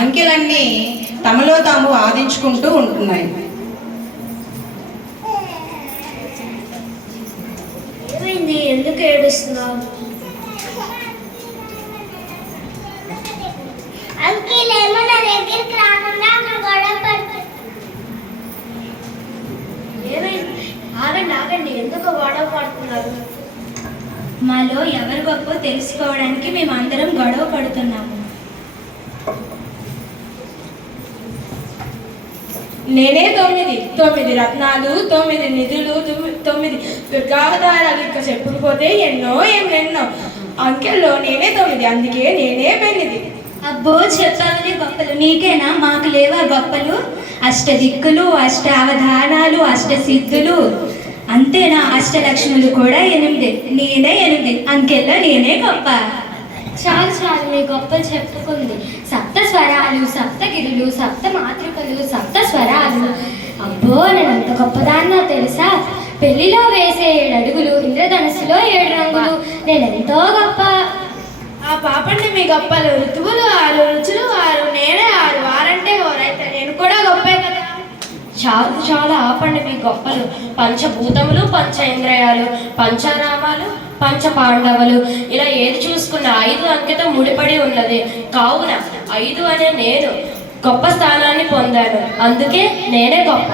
అంకెలన్నీ తమలో తాము వాదించుకుంటూ ఉంటున్నాయి. ఎందుకు ఏడుస్తున్నావు? ఆగండి, ఎందుకు గొడవ పడుతున్నారు? మాలో ఎవరు గొప్ప తెలుసుకోవడానికి మేమందరం గొడవ పడుతున్నాము. నేనే 9 రత్నాలు, 9 నిధులు, 9 దుర్గావతారాలు ఇంకా చెప్పుకుపోతే ఎన్నో అంకెల్లో నేనే 9, అందుకే నేనే పెళ్ళిది. అబ్బో చెప్పావని గొప్పలు నీకేనా? మాకు లేవా గొప్పలు? అష్టదిక్కులు, అష్టావధానాలు, అష్టసిద్ధులు అంతేనా? అష్టలక్ష్ములు కూడా 8, నేనే 8, అంకెల్లో నేనే గొప్ప. చాలు మీ గొప్పలు చెప్పుకుంది. సప్త స్వరాలు, సప్తగిరులు, సప్త మాతృకలు, సప్త స్వరాలు. అబ్బో నేను అంత గొప్పదాన్నో తెలుసా? పెళ్లిలో వేసే 7 అడుగులు, ఇంద్రధనుస్సులో 7 రంగులు, నేనెంతో గొప్ప. ఆ పాపండి మీ గొప్పలు. ఋతువులు 6, రుచులు 6, నేనే 6, వారంటే ఓరైతే నేను కూడా గొప్పే కదా. చాలా ఆపండి మీ గొప్పలు. పంచభూతములు, పంచేంద్రియాలు, పంచనామాలు, పంచ పాండవులు, ఇలా ఏది చూసుకున్న 5 అంకెతో ముడిపడి ఉన్నది. కావున 5 అనే నేను గొప్ప స్థానాన్ని పొందాను, అందుకే నేనే గొప్ప.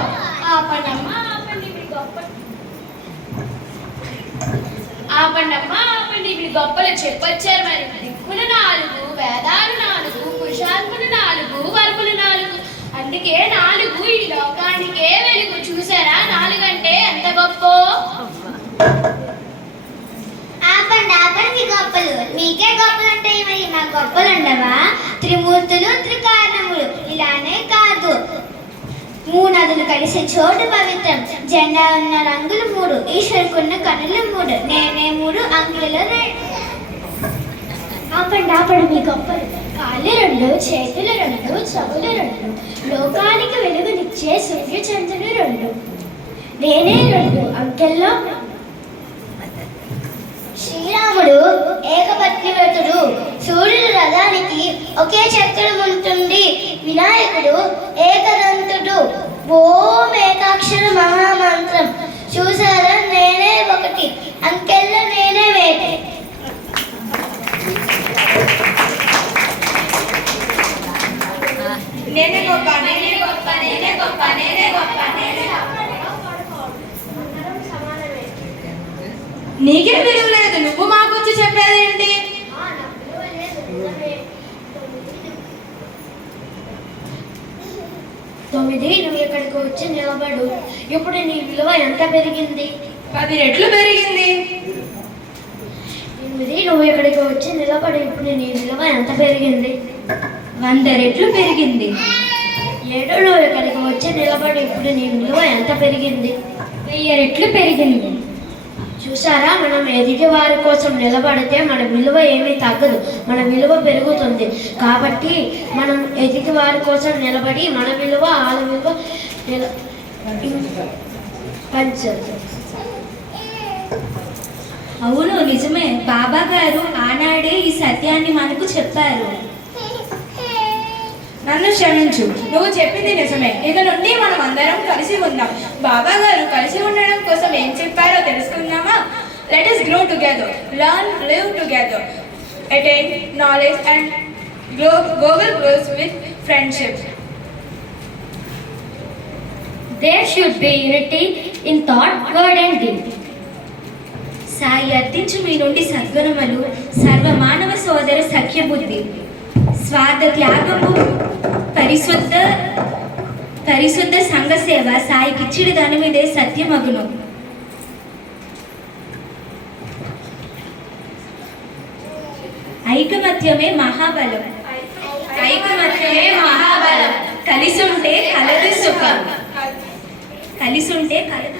ఆపండమ్మా మీ గొప్పలు చెప్పొచ్చారు. మరి దిక్కులు 4, వేదాలు 4, పురుషాత్ములు 4, వర్ములు 4, అందుకే 4 ఈ లోకానికే వెలుగు. చూసారా 4 అంటే ఎంత గొప్ప. ఆపండి గొప్పలు. మీకే గొప్పలు ఉంటాయి, మరి నాకు గొప్పలు ఉండవా? త్రిమూర్తులు, త్రికారణములు ఇలానే కాదు. 3 నదులు కలిసే చోటు పవిత్రం. జెండా ఉన్న రంగులు 3, ఈశ్వరుకున్న కనులు 3, నేనే 3, అంకెలలో 2. ఆపండి మీ గొప్పలు. కాళ్ళు 2, చేతులు 2, చెవులు 2, లోకానికి వెలుగునిచ్చే సూర్యచంద్రులు 2, నేనే 2, అంకెల్లో. శ్రీరాముడు ఏకపత్నివ్రతుడు. సూర్యుడు రథానికి ఒకే చక్రం ఉంటుంది. వినాయకుడు ఏకదంతుడు. ఓం ఏకాక్షర మహామంత్రం. చూసారా నేనే 1, అంకెల్లో నేనే వేటి. నేనే గొప్ప, నేనే గొప్ప, నేనే గొప్ప, నేనే గొప్ప, నేనే నీకే విలువ లేదు, నువ్వు మాకొచ్చి చెప్పేదేంటి? 9 నువ్వు ఇక్కడికి వచ్చి నిలబడు. ఇప్పుడు నీ విలువ ఎంత పెరిగింది? 10 రెట్లు పెరిగింది. 8 నువ్వు ఇక్కడికి వచ్చి నిలబడు. ఇప్పుడు నీ విలువ ఎంత పెరిగింది? 100 రెట్లు పెరిగింది. 7 నువ్వు ఇక్కడికి వచ్చి నిలబడు. ఇప్పుడు నీ విలువ ఎంత పెరిగింది? 1000 రెట్లు పెరిగింది. చూసారా, మనం ఎదుటి వారి కోసం నిలబడితే మన విలువ ఏమీ తగ్గదు, మన విలువ పెరుగుతుంది. కాబట్టి మనం ఎదుటి వారి కోసం నిలబడి మన విలువ వాళ్ళ విలువ పంచదు. అవును నిజమే. బాబా గారు ఆనాడే ఈ సత్యాన్ని మనకు చెప్పారు. నన్ను క్షమించు, నువ్వు చెప్పింది నిజమే. ఇక నుండి మనం అందరం కలిసి ఉందాం. బాబా గారు కలిసి ఉండడం కోసం ఏం చెప్పారో తెలుసుకుందామా? Let us grow together, learn, live together, attain knowledge and global growth with friendship. There should be unity in thought, word and deed. Sai అర్థించు మీ నుండి సద్గుణములు, సర్వమానవ సోదర సఖ్యబుద్ధి, స్వార్థ త్యాగము, పరిశుద్ధ సంఘ సేవ, సాయికిచ్చిడి ధనమిదే సత్యమగును. ఐకమత్యమే మహాబలం. ఐకమత్యమే మహాబలం. కలిసుంటే కలదు సుఖం. కలిసుంటే కలదు.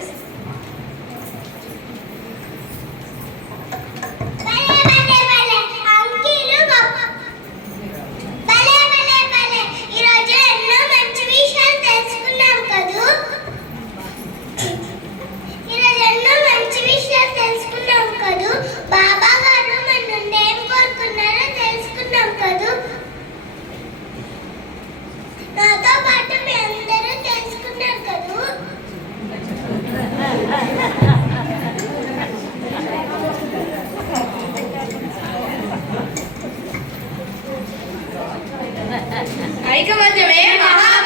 ఐకమత్యమే మహా